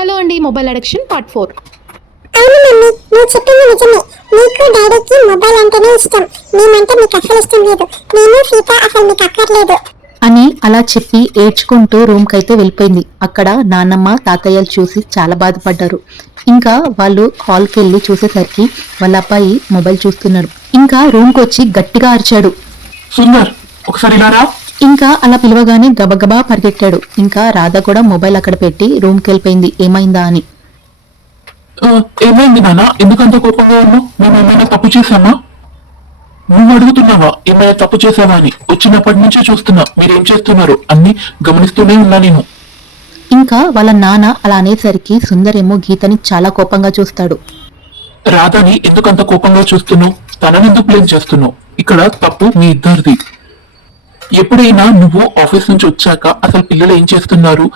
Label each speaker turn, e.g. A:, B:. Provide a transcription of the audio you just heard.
A: Hello అండి mobile addiction part four.
B: అవును mummy నువ్వు చెప్పింది నిజమే. నీకు డాడీకి మొబైల్ అంటేనే ఇష్టం. మేమంటే మీకు అసలు ఇష్టం లేదు. నేను సీత అసలు మీకు అక్కర్లేదు.
C: అని అలా చెప్పి ఏడ్చుకుంటూ రూమ్ కైతే వెళ్ళిపోయింది. అక్కడ నాన్నమ్మ తాతయ్యలు చూసి చాలా బాధపడ్డారు. ఇంకా వాళ్ళు హాల్కి వెళ్ళి చూసేసరికి వాళ్ళ అబ్బాయి మొబైల్ చూస్తున్నాడు. ఇంకా రూమ్కి వచ్చి గట్టిగా అరిచాడు.
D: సుందర్ ఒకసారి ఇలా రా.
C: ఇంకా అలా పిలవగానే గబగబా పరిగెట్టాడు. ఇంకా రాధ కూడా మొబైల్ అక్కడ పెట్టి రూమ్కి వెళ్ళిపోయింది. ఏమైందా అని.
D: ఏమైంది నాన్న? ఎందుకంత కోపంగా ఉన్నావు? మేము ఏమైనా తప్పు చేశామా నువ్వు అడుగుతున్నావా? ఏమైనా తప్పు చేశావా అని. వచ్చినప్పటి నుంచే చూస్తున్నా. మీరేం చేస్తున్నారు? అన్ని గమనిస్తూనే ఉన్నా నేను.
C: ఇంకా వాళ్ళ నాన్న అలా అనేసరికి సుందరేమో గీతని చాలా కోపంగా చూస్తాడు.
D: రాధాని ఎందుకంత కోపంగా చూస్తున్నావు? తనని ఎందుకు బ్లేమ్ చేస్తున్నావు? ఇక్కడ తప్పు మీ ఇద్దరిది. ఎప్పుడైనా నువ్వు ఆఫీస్ నుంచి వచ్చాక అసలు పిల్లలు ఏం చేస్తున్నారు?